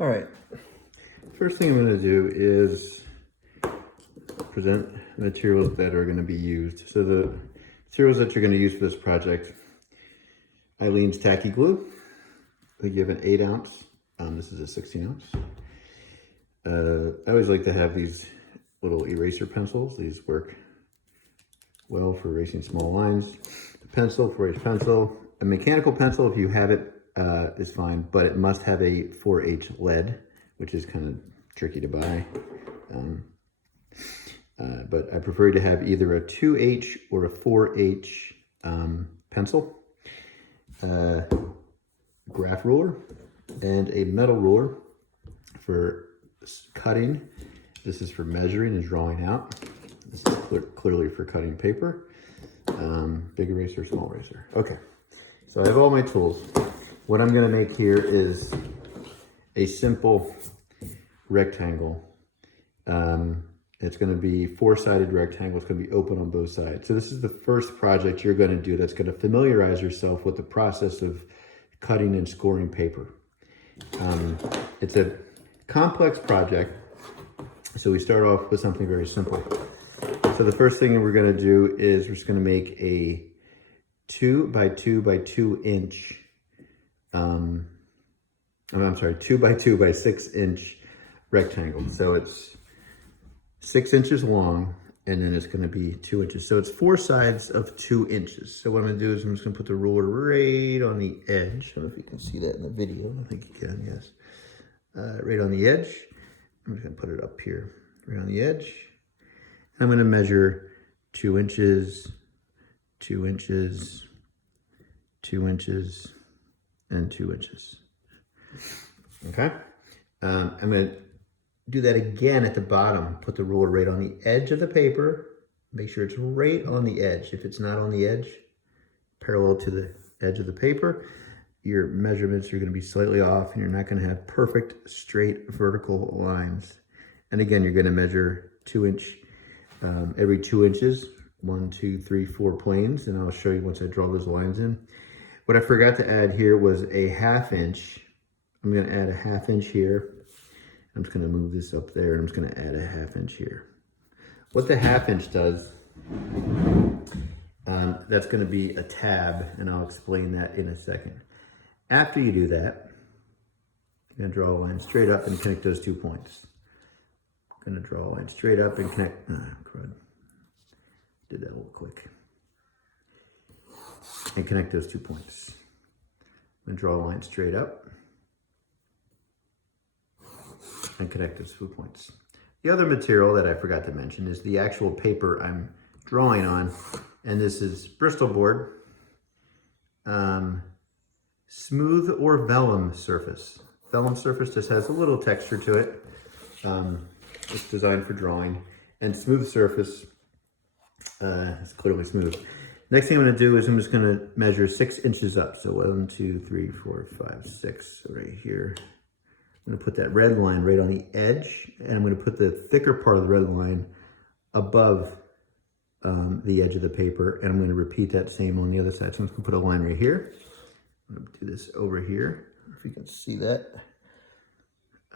All right, first thing I'm going to do is present materials that are going to be used. So the materials that you're going to use for this project: Eileen's tacky glue. I think you have an 8 ounce. This is a 16 ounce. I always like to have these little eraser pencils. These work well for erasing small lines. The pencil, 4H pencil. A mechanical pencil, if you have it, is fine, but it must have a 4H lead, which is kind of tricky to buy. But I prefer to have either a 2H or a 4H pencil, graph ruler, and a metal ruler for cutting. This is for measuring and drawing out. This is clearly for cutting paper. Big eraser, small eraser. Okay, so I have all my tools. What I'm gonna make here is a simple rectangle. It's gonna be 4-sided rectangle. It's gonna be open on both sides. So this is the first project you're gonna do that's gonna familiarize yourself with the process of cutting and scoring paper. It's a complex project, so we start off with something very simple. So the first thing we're gonna do is we're just gonna make a 2 by 2 by 2 inch, 2 by 2 by 6 inch rectangle. So it's 6 inches long, and then it's gonna be 2 inches. So it's 4 sides of 2 inches. So what I'm gonna do is I'm just gonna put the ruler right on the edge. I don't know if you can see that in the video. I think you can, yes. Right on the edge. I'm just gonna put it up here, right on the edge. I'm gonna measure 2 inches, 2 inches, 2 inches, and 2 inches. Okay? I'm gonna do that again at the bottom. Put the ruler right on the edge of the paper. Make sure it's right on the edge. If it's not on the edge, parallel to the edge of the paper, your measurements are gonna be slightly off and you're not gonna have perfect straight vertical lines. And again, you're gonna measure 2 inch, every 2 inches, 1, 2, 3, 4 planes. And I'll show you once I draw those lines in. What I forgot to add here was a 1/2 inch. I'm gonna add a 1/2 inch here. I'm just gonna move this up there and I'm just gonna add a 1/2 inch here. What the 1/2 inch does, that's gonna be a tab, and I'll explain that in a second. After you do that, you're gonna draw a line straight up and connect those 2 points. I'm gonna draw a line straight up and connect, crud. Did that a little quick. And connect those 2 points. I'm gonna draw a line straight up and connect those 2 points. The other material that I forgot to mention is the actual paper I'm drawing on, and this is Bristol Board, smooth or vellum surface. Vellum surface just has a little texture to it. It's designed for drawing, and smooth surface is clearly smooth. Next thing I'm gonna do is I'm just gonna measure 6 inches up. So 1, 2, 3, 4, 5, 6, so right here. I'm gonna put that red line right on the edge, and I'm gonna put the thicker part of the red line above the edge of the paper, and I'm gonna repeat that same on the other side. So I'm just gonna put a line right here. I'm gonna do this over here, if you can see that.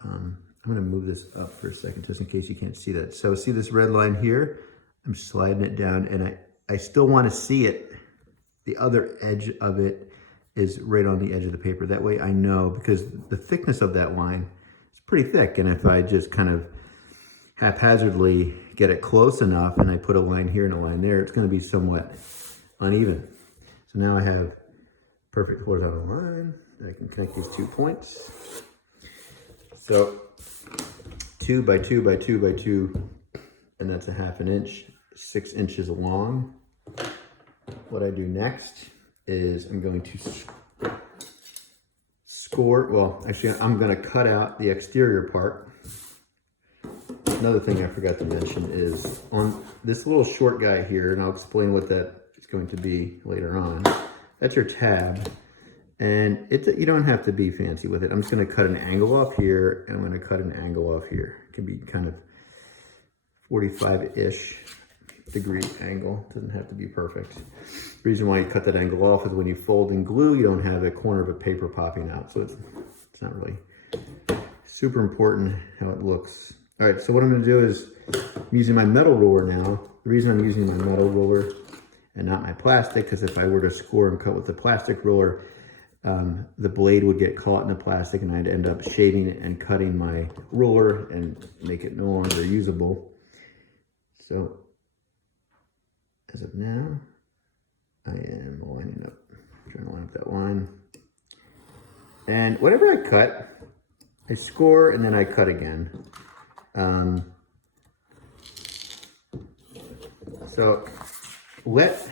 I'm gonna move this up for a second, just in case you can't see that. So see this red line here? I'm sliding it down, and I still wanna see it. The other edge of it is right on the edge of the paper. That way I know, because the thickness of that line is pretty thick, and if I just kind of haphazardly get it close enough and I put a line here and a line there, it's gonna be somewhat uneven. So now I have perfect horizontal line. I can connect these 2 points. So 2 by 2 by 2 by 2, and that's a 1/2 inch, 6 inches long. What I do next is I'm going to score, well, actually I'm gonna cut out the exterior part. Another thing I forgot to mention is on this little short guy here, and I'll explain what that is going to be later on. That's your tab, and you don't have to be fancy with it. I'm just gonna cut an angle off here, and I'm gonna cut an angle off here. It can be kind of 45-ish degree angle. It doesn't have to be perfect. The reason why you cut that angle off is when you fold and glue, you don't have a corner of a paper popping out. So it's not really Super important how it looks. All right, so what I'm gonna do is, I'm using my metal roller now. The reason I'm using my metal roller and not my plastic, because if I were to score and cut with the plastic roller, the blade would get caught in the plastic and I'd end up shaving and cutting my roller and make it no longer usable. So as of now, I am lining up, trying to line up that line. And whatever I cut, I score and then I cut again. So let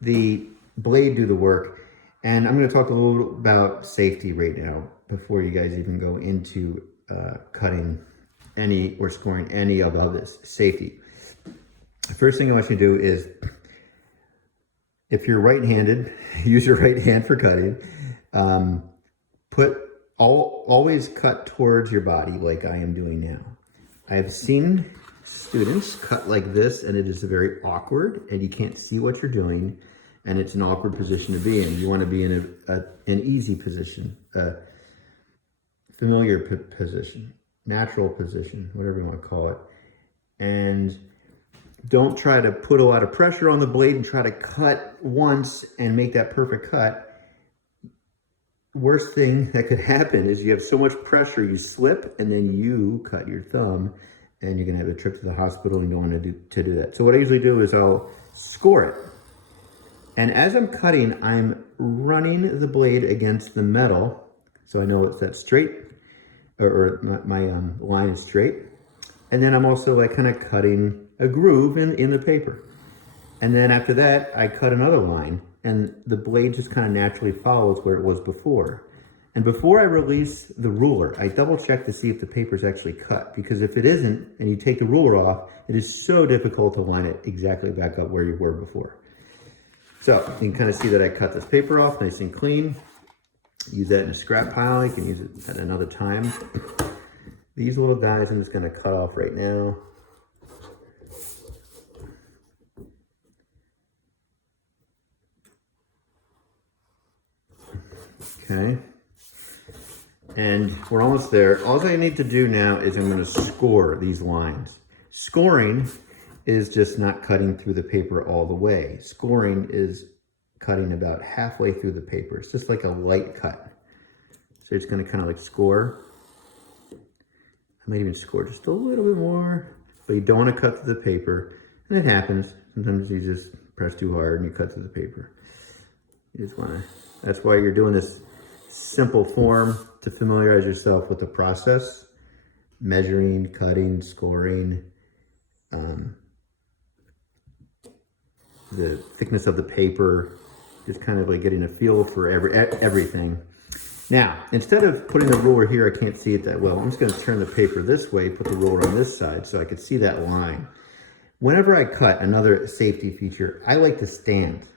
the blade do the work. And I'm going to talk a little about safety right now before you guys even go into cutting any or scoring any of this. Safety. The first thing I want you to do is, if you're right-handed, use your right hand for cutting. Always cut towards your body like I am doing now. I have seen students cut like this and it is very awkward and you can't see what you're doing and it's an awkward position to be in. You want to be in an easy position, a familiar position, natural position, whatever you want to call it. And don't try to put a lot of pressure on the blade and try to cut once and make that perfect cut. Worst thing that could happen is you have so much pressure, you slip, and then you cut your thumb, and you're gonna have a trip to the hospital, and you don't want to do that. So what I usually do is I'll score it. And as I'm cutting, I'm running the blade against the metal, so I know it's that straight, or my line is straight. And then I'm also like kind of cutting a groove in the paper. And then after that, I cut another line and the blade just kind of naturally follows where it was before. And before I release the ruler, I double check to see if the paper is actually cut, because if it isn't and you take the ruler off, it is so difficult to line it exactly back up where you were before. So you can kind of see that I cut this paper off nice and clean. Use that in a scrap pile. You can use it at another time. These little guys I'm just going to cut off right now. Okay, and we're almost there. All I need to do now is I'm going to score these lines. Scoring is just not cutting through the paper all the way. Scoring is cutting about halfway through the paper. It's just like a light cut. So it's going to kind of like score. I might even score just a little bit more, but you don't want to cut through the paper. And it happens. Sometimes you just press too hard and you cut through the paper. You just want to, that's why you're doing this simple form, to familiarize yourself with the process. Measuring, cutting, scoring, the thickness of the paper, just kind of like getting a feel for everything. Now, instead of putting the ruler here, I can't see it that well. I'm just going to turn the paper this way, put the ruler on this side so I can see that line. Whenever I cut, another safety feature, I like to stand.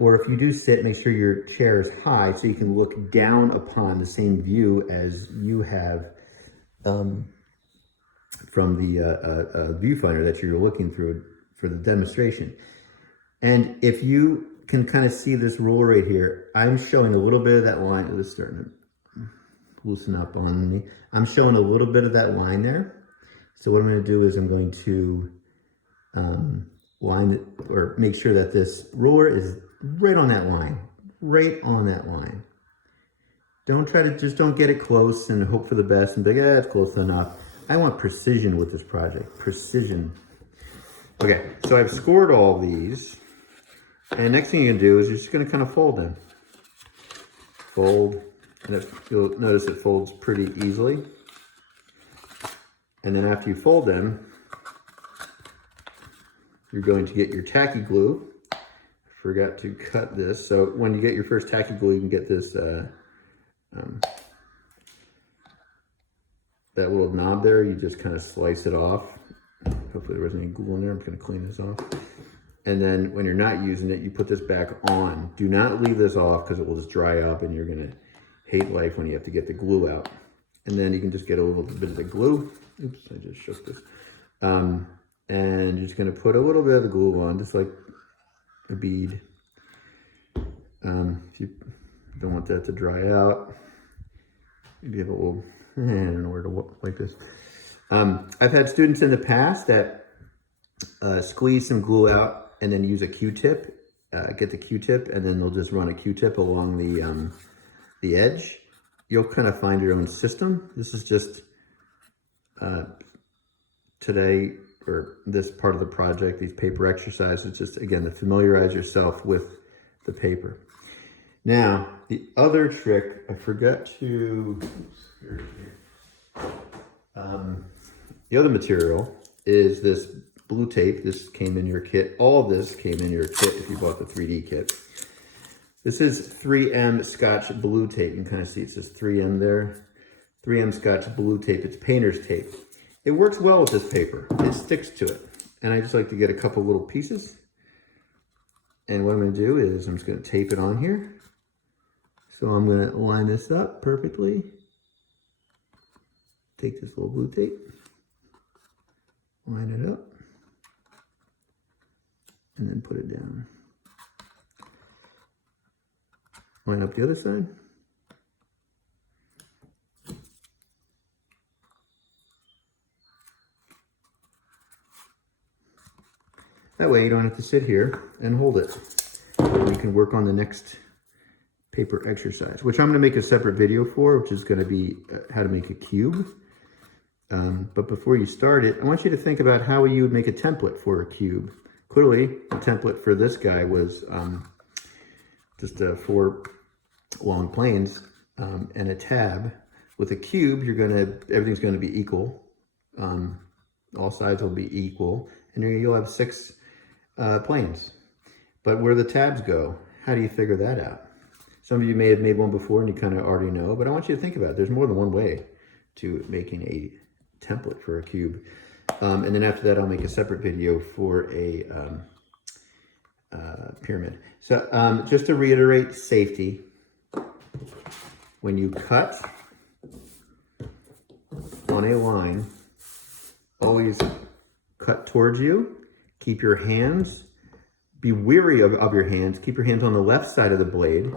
Or if you do sit, make sure your chair is high so you can look down upon the same view as you have from the viewfinder that you're looking through for the demonstration. And if you can kind of see this ruler right here, I'm showing a little bit of that line. It is starting to loosen up on me. I'm showing a little bit of that line there. So what I'm going to do is I'm going to line it, or make sure that this ruler is right on that line, right on that line. Don't try to, just don't get it close and hope for the best and be like, yeah, it's close enough. I want precision with this project, precision. Okay, so I've scored all these. And next thing you can do is you're just gonna kind of fold them. Fold, and you'll notice it folds pretty easily. And then after you fold them, you're going to get your tacky glue. Forgot to cut this. So when you get your first tacky glue, you can get this, that little knob there. You just kind of slice it off. Hopefully there wasn't any glue in there. I'm just gonna clean this off. And then when you're not using it, you put this back on. Do not leave this off because it will just dry up and you're gonna hate life when you have to get the glue out. And then you can just get a little bit of the glue. Oops, I just shook this. And you're just gonna put a little bit of the glue on, just like a bead. If you don't want that to dry out, maybe have a little, I don't know where to look like this. I've had students in the past that squeeze some glue out and then use a Q-tip, get the Q-tip, and then they'll just run a Q-tip along the edge. You'll kind of find your own system. This is just today, or this part of the project, these paper exercises, just again, to familiarize yourself with the paper. Now, the other trick, I forgot to, the other material is this blue tape. This came in your kit. All this came in your kit if you bought the 3D kit. This is 3M Scotch blue tape. You can kind of see it says 3M there. 3M Scotch blue tape. It's painter's tape. It works well with this paper. It sticks to it. And I just like to get a couple little pieces. And what I'm going to do is I'm just going to tape it on here. So I'm going to line this up perfectly. Take this little blue tape. Line it up. And then put it down. Line up the other side. That way you don't have to sit here and hold it. You can work on the next paper exercise, which I'm going to make a separate video for, which is going to be how to make a cube. But before you start it, I want you to think about how you would make a template for a cube. Clearly, the template for this guy was just 4 long planes and a tab. With a cube, everything's going to be equal. All sides will be equal, and you'll have 6 planes. But where the tabs go, how do you figure that out? Some of you may have made one before and you kind of already know, but I want you to think about it. There's more than one way to making a template for a cube. And then after that, I'll make a separate video for a pyramid. So just to reiterate safety, when you cut on a line, always cut towards you. Keep your hands, be wary of your hands. Keep your hands on the left side of the blade.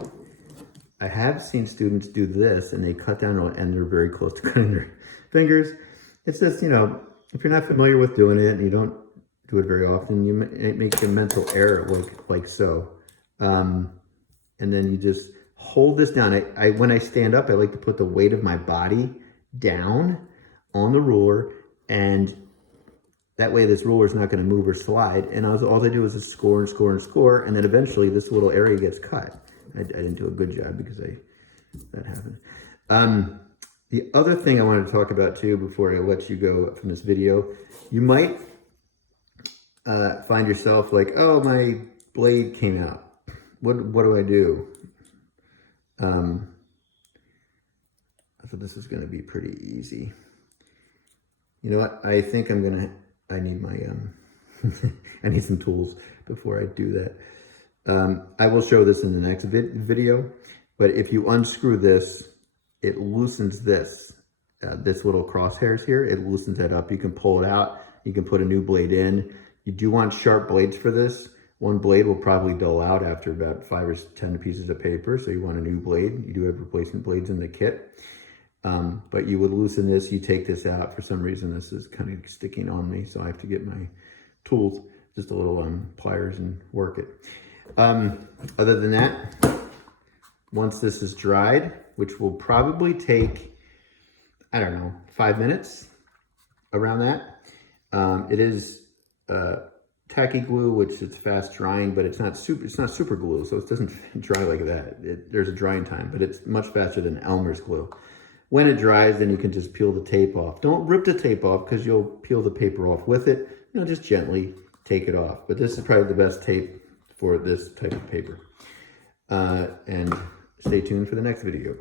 I have seen students do this and they cut down and they're very close to cutting their fingers. It's just, you know, if you're not familiar with doing it and you don't do it very often, it makes a mental error like so. And then you just hold this down. When I stand up, I like to put the weight of my body down on the ruler, and that way this ruler is not going to move or slide. And all I do is just score and score and score, and then eventually this little area gets cut. I didn't do a good job because that happened. The other thing I wanted to talk about too before I let you go from this video, you might find yourself like, oh, my blade came out. What do I do? I thought this was going to be pretty easy. You know what? I think I need my, I need some tools before I do that. I will show this in the next video, but if you unscrew this, it loosens this little crosshairs here. It loosens that up. You can pull it out. You can put a new blade in. You do want sharp blades for this. One blade will probably dull out after about 5 or 10 pieces of paper, so you want a new blade. You do have replacement blades in the kit. But you would loosen this, you take this out. For some reason, this is kind of sticking on me, so I have to get my tools, just a little pliers, and work it. Other than that, once this is dried, which will probably take, I don't know, 5 minutes, around that. It is tacky glue, which it's fast drying, but it's not super glue, so it doesn't dry like that. There's a drying time, but it's much faster than Elmer's glue. When it dries, then you can just peel the tape off. Don't rip the tape off because you'll peel the paper off with it. You know, just gently take it off. But this is probably the best tape for this type of paper. And stay tuned for the next video.